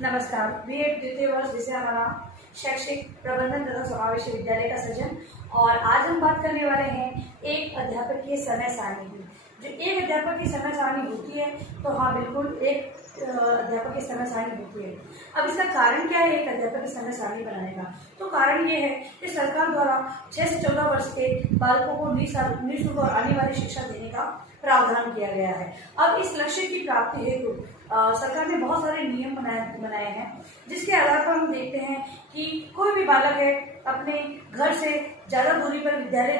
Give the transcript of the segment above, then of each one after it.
नमस्कार। बीएड द्वितीय वर्ष विषय हमारा शैक्षिक प्रबंधन तथा समावेशी विद्यालय का सृजन। और आज हम बात करने वाले हैं एक अध्यापकीय समय सारणी की। जो एक अध्यापक की समय सारणी होती है तो हाँ बिल्कुल एक अध्यापक की समय सारणी होती है। अब इसका कारण क्या है एक अध्यापक की समय सारणी बनाने का? तो कारण ये है कि सरकार द्वारा 6 से 14 वर्ष के बालकों को निःशुल्क और आने वाली शिक्षा देने का प्रावधान किया गया है। अब इस लक्ष्य की प्राप्ति हेतु सरकार ने बहुत सारे नियम बनाए हैं, जिसके आधार पर हम देखते हैं कि कोई भी बालक है अपने घर से ज़्यादा दूरी पर विद्यालय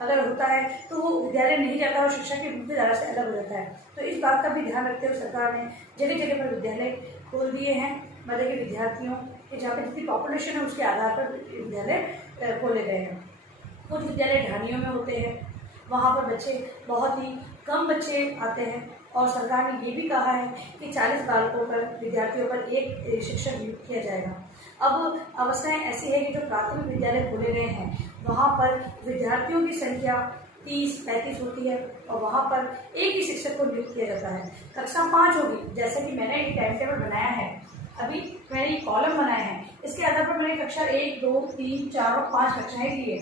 अगर होता है तो वो विद्यालय नहीं जाता और शिक्षा की मुख्य धारा से अलग हो जाता है। तो इस बात का भी ध्यान रखते हुए सरकार ने जगह जगह पर विद्यालय खोल दिए हैं। मतलब कि विद्यार्थियों के जहाँ पर जितनी पॉपुलेशन है उसके आधार पर विद्यालय खोले गए हैं। कुछ विद्यालय ढानियों में होते हैं, वहाँ पर बच्चे बहुत ही कम बच्चे आते हैं और सरकार ने ये भी कहा है कि 40 बालकों पर विद्यार्थियों पर एक शिक्षक नियुक्त किया जाएगा। अब अवस्थाएं ऐसी है कि जो प्राथमिक विद्यालय खोले गए हैं वहाँ पर विद्यार्थियों की संख्या 30-35 होती है और वहाँ पर एक ही शिक्षक को नियुक्त किया जाता है। कक्षा 5 होगी, जैसे कि मैंने एक टाइम टेबल बनाया है, अभी मैंने ये कॉलम बनाए हैं, इसके आधार पर मैंने कक्षा 1, 2, 3, 4 और 5 कक्षाएं ली है।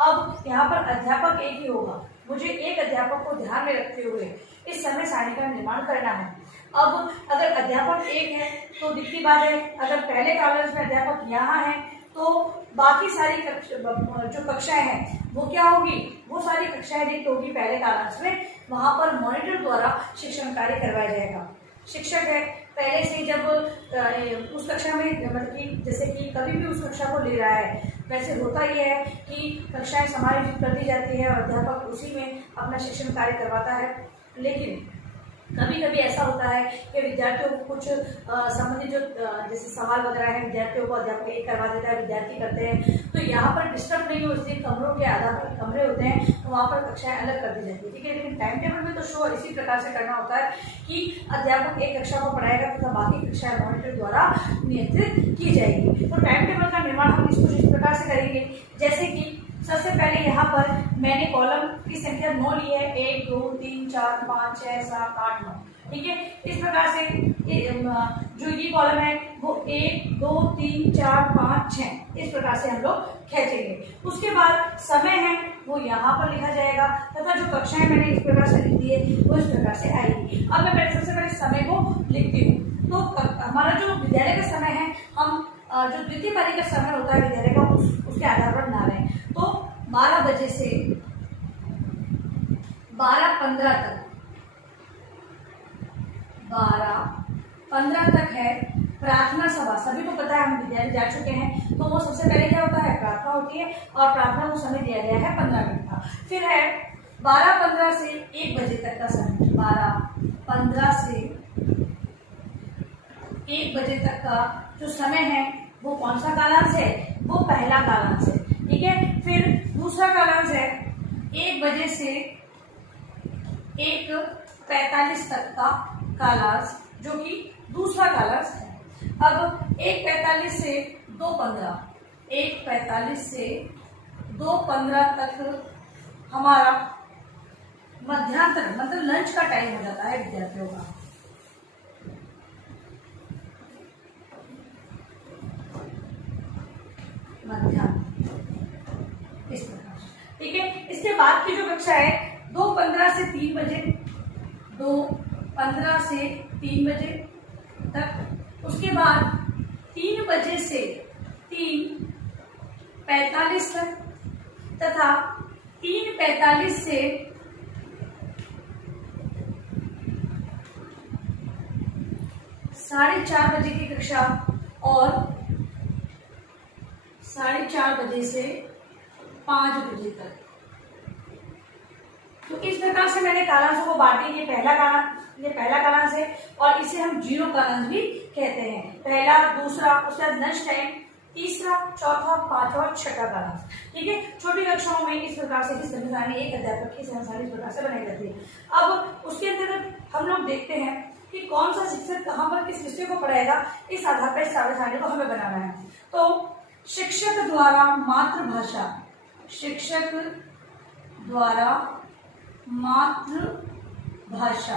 अब यहाँ पर अध्यापक एक ही होगा। मुझे एक अध्यापक को ध्यान में रखते हुए इस समय सारणी का निर्माण करना है। अब अगर अध्यापक एक है तो दिखती बात है, अगर पहले कालांश में अध्यापक यहाँ है तो बाकी सारी जो कक्षाएं हैं वो क्या होगी, वो सारी कक्षाएं रिक्त होगी पहले कालांश में। वहां पर मॉनिटर द्वारा शिक्षण कार्य करवाया जाएगा। शिक्षक है पहले से जब उस कक्षा में मतलब कि जैसे कि कभी भी उस कक्षा को ले रहा है, वैसे होता यह है कि कक्षाएं समायोजित कर दी जाती है और अध्यापक उसी में अपना शिक्षण कार्य करवाता है। लेकिन कभी कभी ऐसा होता है कि विद्यार्थियों को कुछ संबंधित जो जैसे सवाल वगैरह है विद्यार्थियों को अध्यापक एक करवा देता है, विद्यार्थी करते हैं, तो यहाँ पर डिस्टर्ब नहीं हो इसलिए कमरों के आधार पर कमरे होते हैं तो वहाँ पर कक्षाएं अलग कर दी जाती है। ठीक है, लेकिन टाइम टेबल में तो शो इसी प्रकार से करना होता है कि अध्यापक एक कक्षा को पढ़ाएगा तथा बाकी कक्षाएं मॉनिटर द्वारा नियंत्रित की जाएगी। तो टाइम टेबल का निर्माण हम इसको इस प्रकार से करेंगे, जैसे कि सबसे पहले यहाँ पर मैंने कॉलम की संख्या 9 ली है, 1, 2, 3, 4, 5, 6, 7, 8, 9। ठीक है, इस प्रकार से जो ये कॉलम है वो 1, 2, 3, 4, 5, 6 इस प्रकार से हम लोग खींचेंगे। उसके बाद समय है वो यहाँ पर लिखा जाएगा तथा जो कक्षाएं मैंने इस प्रकार से लिख दी है वो इस प्रकार से आएगी। अब मैं सबसे पहले समय को लिखती हूँ। तो हमारा जो विद्यालय का समय है, हम जो द्वितीय पारी का समय होता है विद्यालय का उसके आधार पर बना रहे हैं। तो 12 बजे से 12:15 तक 12:15 तक है प्रार्थना सभा। सभी को पता है, हम विद्यालय जा चुके हैं, तो वो सबसे पहले क्या होता है, प्रार्थना होती है और प्रार्थना को समय दिया गया है 15 मिनट का। फिर है 12:15 से 1 बजे तक का समय। 12:15 से 1 बजे तक का जो समय है वो कौन सा कालांश है, वो पहला कालांश है। ठीक है, फिर दूसरा कालांश है 1 बजे से 1:45 तक का कालांश, जो कि दूसरा कालांश है। अब 1:45 से 2:15 1:45 से 2:15 तक हमारा मध्यांतर मतलब लंच का टाइम हो जाता है विद्यार्थियों का। इस प्रकार। ठीक है, इसके बाद की जो कक्षा है 2:15 से 3 बजे 2:15 से 3 बजे तक। उसके बाद 3 बजे से 3:45 तक तथा 3:45 से 4:30 बजे की कक्षा और 4:30 बजे से 5 बजे तक। तो इस प्रकार से मैंने कालांशों को बांट दिया। ये पहला कालांश है और इसे हम 0 कालांश भी कहते हैं। पहला, दूसरा, उसके बाद लंच टाइम, तीसरा, चौथा, पांचवा और छठा कालांश। ठीक है, छोटी कक्षाओं में इस प्रकार से समय सारणी एक अध्यापक की समय सारणी इस प्रकार से बनाई जाती है। अब उसके अंतर्गत हम लोग देखते हैं कि कौन सा शिक्षक कहाँ पर किस विषय को पढ़ाएगा, इस आधार पर इस समय सारणी को हमें बनाना है। तो शिक्षक द्वारा मातृभाषा, शिक्षक द्वारा मातृभाषा।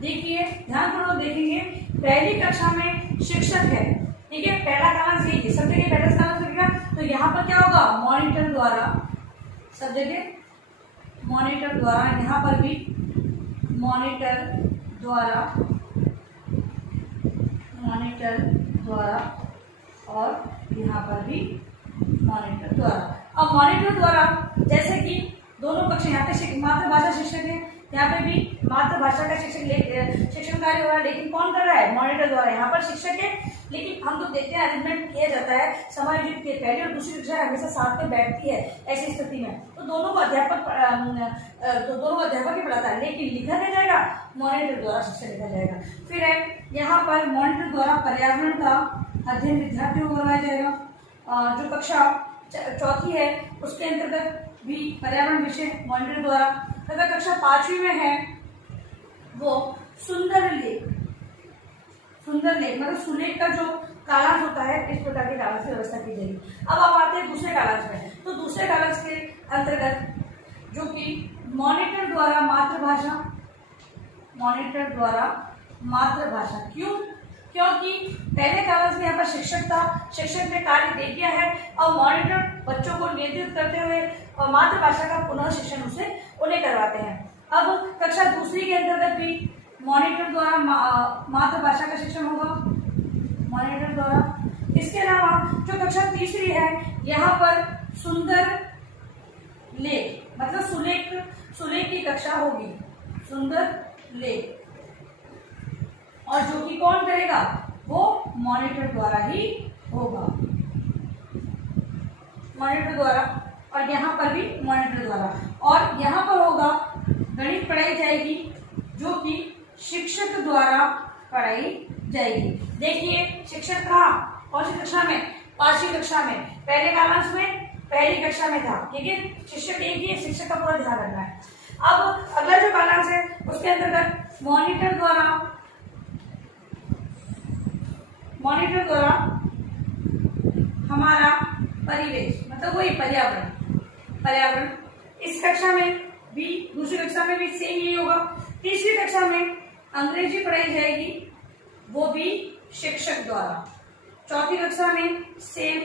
देखिए ध्यानपूर्वक देखेंगे पहली कक्षा में शिक्षक है, ठीक है, पहला कालांश यही, सब जगह पहला कालांश लगेगा, तो यहाँ पर क्या होगा, मॉनिटर द्वारा, सब जगह मॉनिटर द्वारा, यहाँ पर भी मॉनिटर द्वारा, मॉनिटर द्वारा, और यहाँ पर भी मॉनिटर द्वारा। अब मॉनिटर द्वारा जैसे कि दोनों पक्ष, यहाँ पे मातृभाषा शिक्षक है, यहाँ पे भी मातृभाषा का शिक्षण कार्य हो रहा है, लेकिन कौन कर रहा है, मॉनिटर द्वारा। यहाँ पर शिक्षक है, लेकिन हम लोग देखते हैं अरेंजमेंट किया जाता है समायोजित के पहली और दूसरी कक्षा हमेशा साथ में बैठती है, ऐसी स्थिति में तो दोनों को अध्यापक ही पढ़ाता है, लेकिन लिखा क्या जाएगा, मॉनिटर द्वारा शिक्षण लिखा जाएगा। फिर है यहाँ पर मॉनिटर द्वारा पर्यावरण का अध्ययन विद्यार्थियों को करवाया जाएगा। जो कक्षा चौथी है उसके अंतर्गत भी पर्यावरण विषय मॉनिटर द्वारा, तथा कक्षा 5वीं में है वो सुंदर लेख मतलब सुलेख का जो कालांश होता है, इस प्रकार के कालांश की व्यवस्था की जाएगी। अब आप आते हैं दूसरे कालांश में, तो दूसरे कालांश के अंतर्गत जो कि मॉनिटर द्वारा मातृभाषा, क्योंकि पहले कालांश में यहाँ पर शिक्षक था, शिक्षक ने कार्य दे दिया है, और मॉनिटर बच्चों को नियंत्रित करते हुए और मातृभाषा का पुनः शिक्षण उन्हें करवाते हैं। अब कक्षा दूसरी के अंतर्गत भी मॉनिटर द्वारा मातृभाषा का शिक्षण होगा, मॉनिटर द्वारा। इसके अलावा जो कक्षा तीसरी है यहाँ पर सुंदर लेख मतलब सुलेख की कक्षा होगी, सुंदर लेख, और जो कि कौन करेगा, वो मॉनिटर द्वारा ही होगा, मॉनिटर द्वारा। और यहाँ पर भी मॉनिटर द्वारा, और यहाँ पर होगा गणित पढ़ाई जाएगी, जो कि शिक्षक द्वारा पढ़ाई जाएगी। देखिए शिक्षक कहाँ, कौन सी कक्षा में, 5वीं कक्षा में, पहले कालांश में पहली कक्षा में था, ठीक है, शिक्षक एक ही है, शिक्षक का पूरा ध्यान रखना है। अब अगला जो कालांश है उसके अंतर्गत मॉनिटर द्वारा हमारा परिवेश मतलब वही पर्यावरण, इस कक्षा में भी, दूसरी कक्षा में भी सेम यही होगा। तीसरी कक्षा में अंग्रेजी पढ़ाई जाएगी, वो भी शिक्षक द्वारा। चौथी कक्षा में सेम,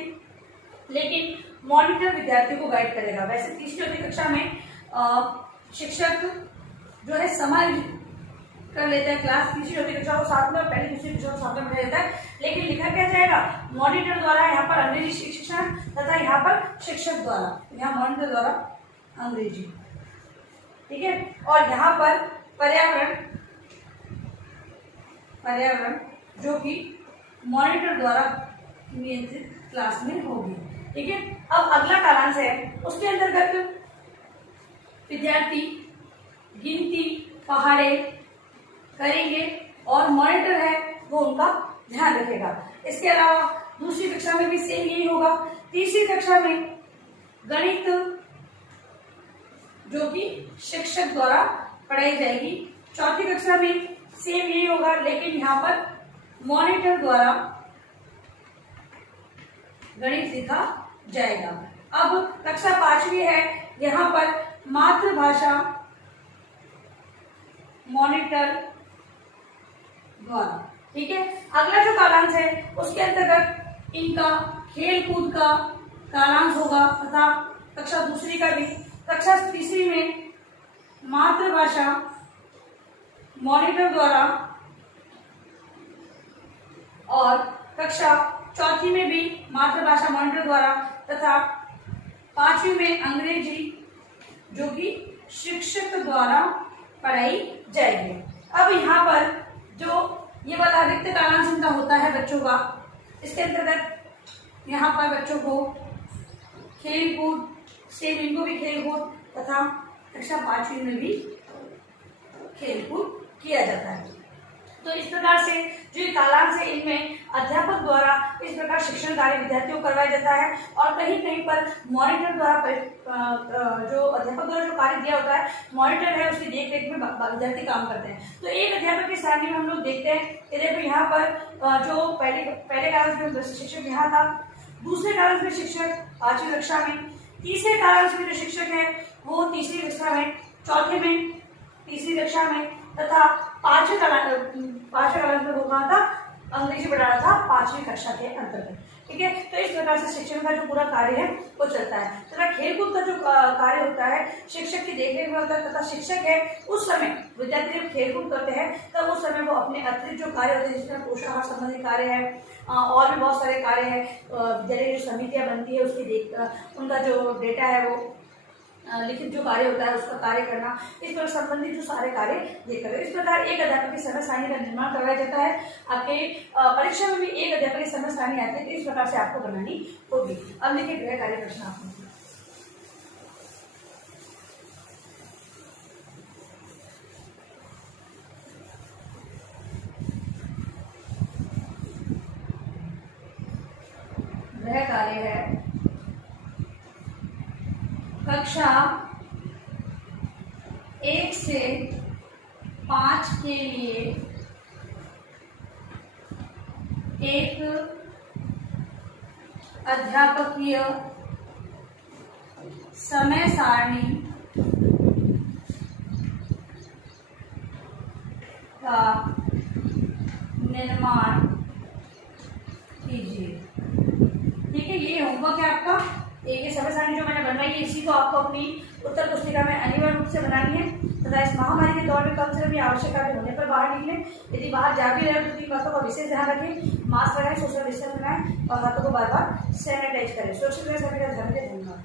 लेकिन मॉनिटर विद्यार्थी को गाइड करेगा। वैसे तीसरी चौथी कक्षा में शिक्षक जो है समायोजित कर लेते हैं क्लास, तीसरी चौथी कक्षा को साथ में और पहली दूसरी कक्षा को साथ में पढ़ा जाता है, लेकिन लिखा क्या जाएगा, मॉनिटर द्वारा यहाँ पर अंग्रेजी शिक्षण तथा यहाँ पर शिक्षक द्वारा, यहाँ मॉनिटर द्वारा अंग्रेजी, ठीक है। और यहाँ पर पर्यावरण जो कि मॉनिटर द्वारा नियंत्रित क्लास में होगी, ठीक है। अब अगला कालांश है, उसके अंतर्गत विद्यार्थी गिनती पहाड़े करेंगे और मॉनिटर है वो उनका ध्यान रखेगा। इसके अलावा दूसरी कक्षा में भी सेम यही होगा। तीसरी कक्षा में गणित जो कि शिक्षक द्वारा पढ़ाई जाएगी। चौथी कक्षा में सेम यही होगा, लेकिन यहाँ पर मॉनिटर द्वारा गणित लिखा जाएगा। अब कक्षा 5वीं है, यहाँ पर मातृभाषा मॉनिटर द्वारा, ठीक है। अगला जो कालांश है उसके अंतर्गत इनका खेल कूद का कालांश होगा तथा कक्षा दूसरी का भी। कक्षा तीसरी में मातृभाषा मॉनिटर द्वारा और कक्षा चौथी में भी मातृभाषा मॉनिटर द्वारा तथा 5वीं में अंग्रेजी जो कि शिक्षक द्वारा पढ़ाई जाएगी। अब यहाँ पर जो ये वाला रिक्त कालांश इनका होता है बच्चों का, इसके अंतर्गत यहाँ पर बच्चों को खेल कूद से, इनको भी खेल कूद तथा कक्षा 5वीं में भी खेल कूद किया जाता है। तो इस प्रकार से जो ये कालांश है इनमें अध्यापक द्वारा इस प्रकार शिक्षण कार्य विद्यार्थियों को करवाया जाता है, और कहीं कहीं पर मॉनिटर द्वारा जो अध्यापक द्वारा जो कार्य दिया होता है, मॉनिटर है उसकी देख रेख में विद्यार्थी काम करते हैं। तो एक अध्यापक की सारणी में हम लोग देखते हैं कि देखो यहाँ पर जो पहले कालांश में शिक्षक यहाँ था, दूसरे कालांश में शिक्षक 5वीं कक्षा में, तीसरे कालांश में जो शिक्षक है वो तीसरी कक्षा में, चौथे में तीसरी कक्षा में तथा पांचवें कालांश में वो कहाँ था, अंग्रेजी पढ़ा रहा था 5वीं कक्षा के अंतर्गत। ठीक है, तो इस प्रकार से शिक्षण का जो पूरा कार्य है वो चलता है। तथा खेलकूद का जो कार्य होता है शिक्षक की देखरेख में होता है, तथा शिक्षक है उस समय विद्यार्थी जब खेलकूद करते हैं तब उस समय वो अपने अतिरिक्त जो कार्य होते हैं जिसमें पोषाहार संबंधी कार्य है और भी बहुत सारे कार्य है, विद्यालय जो समितियां बनती है उसकी उनका जो डेटा है वो लिखित जो कार्य होता है उसका कार्य करना, इस पर संबंधित जो सारे कार्य देखकर इस प्रकार एक अध्यापक की समय सारणी का निर्माण करवाया जाता है। आपके परीक्षा में भी एक अध्यापक की समय सारणी आती है, तो इस प्रकार से आपको बनानी होगी। अब देखिए गृह कार्य प्रश्न आपको। गृह कार्य है कक्षा 1 से 5 के लिए एक अध्यापकीय समय सारणी का निर्माण कीजिए। ठीक है, ये होमवर्क है आपका। एक समय सारणी जो मैंने बनवाई है इसी को आपको अपनी उत्तर पुस्तिका में अनिवार्य रूप से बनानी है तथा इस महामारी के दौर में कम से कम ये आवश्यक कार्य होने पर बाहर निकले। यदि बाहर जा भी रहे तो 3 बातों का विशेष ध्यान रखें, मास्क लगाएं, सोशल डिस्टेंस बनाएं और हाथों को बार बार सैनिटाइज करें। सुरक्षित रहें, सभी का ध्यान रखें। धन्यवाद।